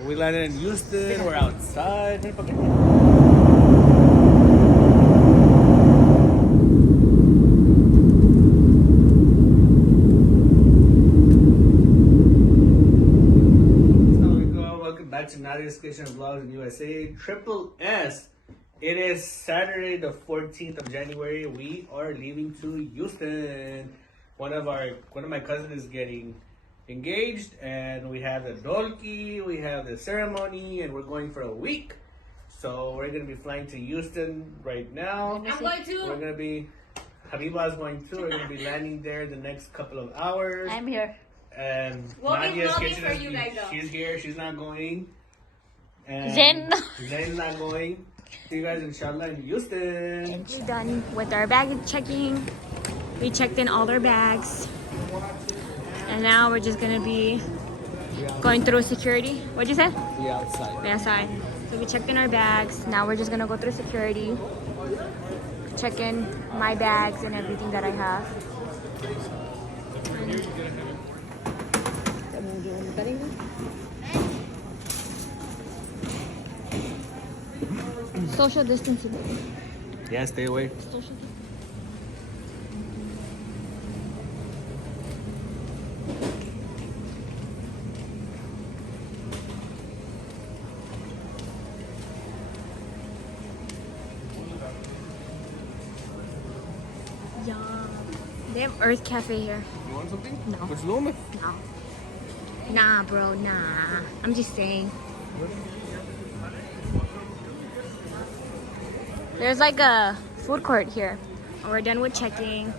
We landed in Houston. We're outside. Welcome back to Nadias Kitchen Vlogs USA. Triple S. It is Saturday the 14th of January. We are leaving to Houston. One of my cousins is getting engaged, and we have the dolki, we have the ceremony, and we're going for a week. So we're gonna be flying to Houston right now. I'm going to. We're gonna be Habiba's going too. We're gonna be landing there the next couple of hours. I'm here. And We'll be Nadia's vlogging Kitchen for you guys, though. she's here, she's not going. And Zain's not going. See you guys inshallah in Houston. We're done with our baggage checking. We checked in all our bags. And now we're just gonna be going through security. What'd you say? We outside. We're outside. So we checked in our bags. Now we're just gonna go through security. Check in my bags and everything that I have. Social distancing. Yeah, stay away. Social distancing. Yeah. They have Earth Cafe here. You want something? No. What's wrong with? No. Nah, bro, nah. I'm just saying. There's like a food court here. We're done with checking.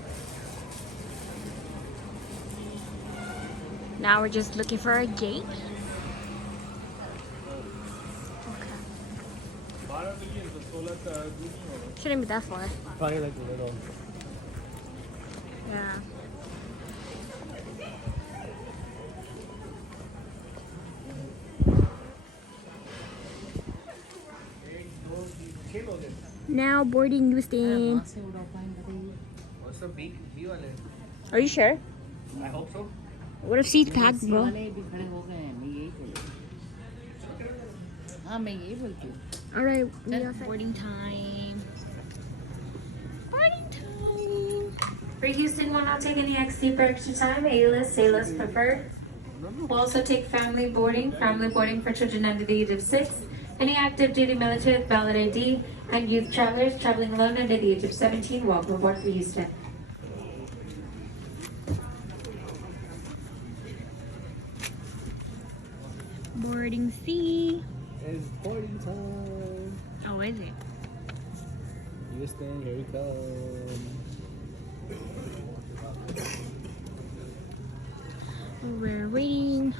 Now we're just looking for a gate. Okay. Shouldn't be that far. Probably like a little. Yeah. Now boarding Houston. What's the big view on it? Are you sure? I hope so. What if seats packed, bro? Alright, we are boarding time. Boarding time. For Houston, will not take any XC for extra time. A-list, say-list preferred. We'll also take family boarding for children under the age of 6, any active duty military with valid ID, and youth travelers traveling alone under the age of 17. Welcome aboard for Houston. Boarding C. It's boarding time. Oh, is it? Houston, here we come. We're waiting.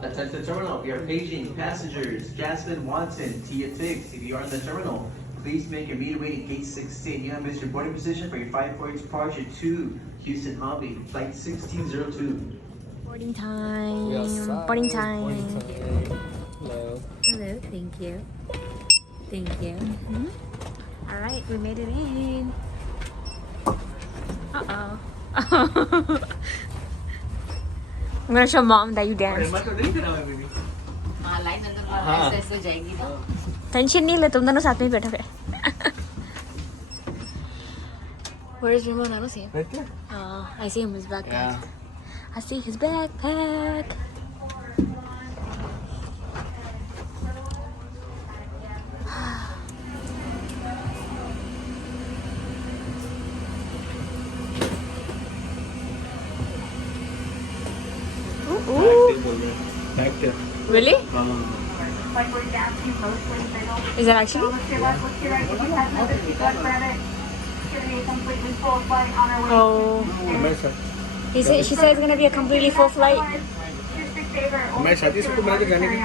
Attention terminal, we are paging passengers Jasmine Watson, Tia Tiggs. If you are in the terminal, please make your immediate way to gate 16. You have missed your boarding position for your 5-4 departure to Houston Hobby, flight 1602. Boarding time. We outside. Boarding time. Boarding time. Hello. Hello, thank you. Thank you. Alright, we made it in. Uh-oh. I'm gonna show mom that you danced. Tension नहीं ले तुम दोनों साथ में ही बैठो गए. Where is Ramon? I don't see him. Right there. I see him. His backpack. Yeah. I see his backpack. Ooh. Back there. Really? Is that actually? Oh. She said it's gonna be a completely full flight. मैं शादी से तो मेरे जाने की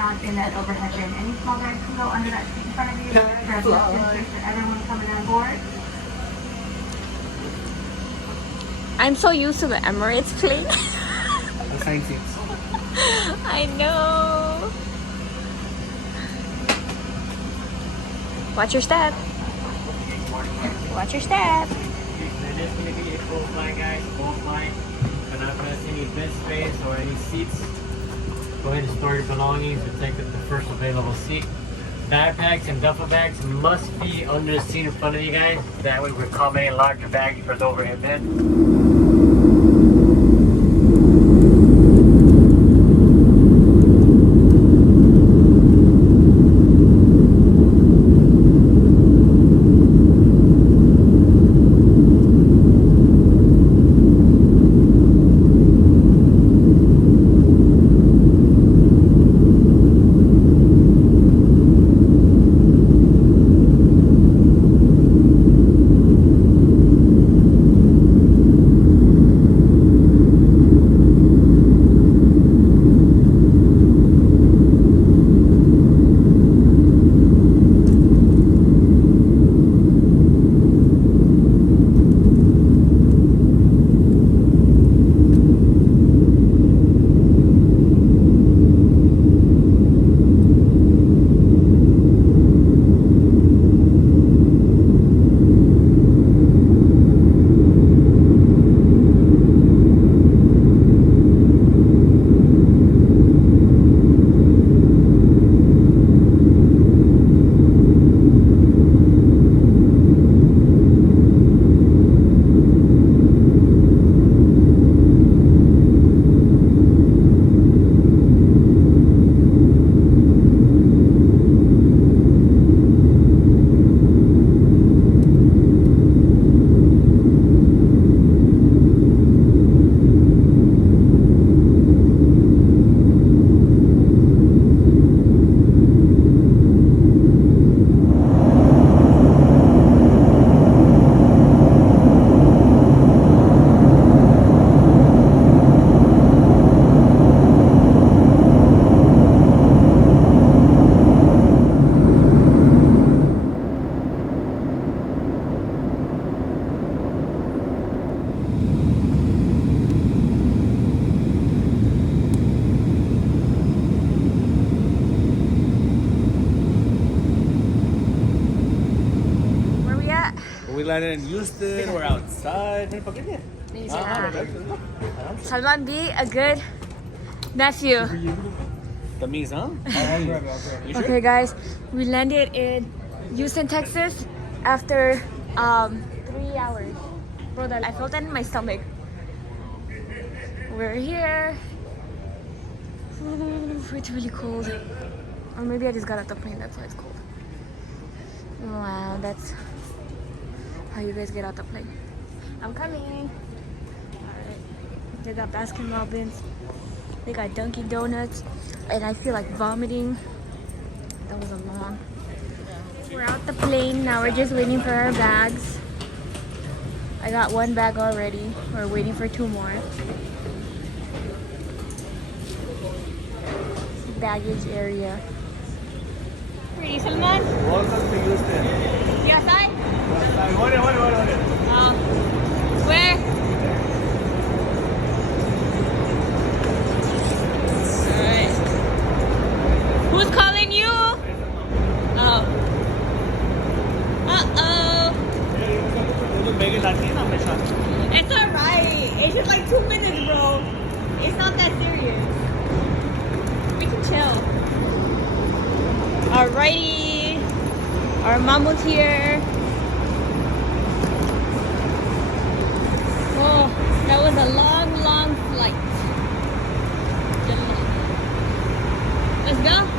I'm so used to the Emirates plane. assigned seats. I know. Watch your step. Watch your step. Nadia के लिए एक full flight guys, full flight. or any seats. Go ahead and store your belongings and take the first available seat. Backpacks and duffel bags must be under the seat in front of you guys. That way we're accommodating larger bags for the overhead bin. We landed in Houston. We're outside. Salman, be a good nephew. That means, huh? You sure? Okay, guys, we landed in Houston, Texas after 3 hours. Bro, I felt that in my stomach. We're here. Ooh, it's really cold. Or maybe I just got off the plane, that's why it's cold. Wow, that's how you guys get out the plane. I'm coming. Alright. They got Baskin Robbins. They got Dunkin' Donuts. And I feel like vomiting. That was a long. We're out the plane. Now we're just waiting for our bags. I got one bag already. We're waiting for 2 more. Baggage area. Pretty, Salman? Welcome to Houston. You outside? Hold it. Where? Alright. Who's calling you? Oh. Uh-oh. It's alright. It's just like 2 minutes, bro. It's not that serious. We can chill. Alrighty. Our mamu's here. Oh, that was a long, long flight. Let's go.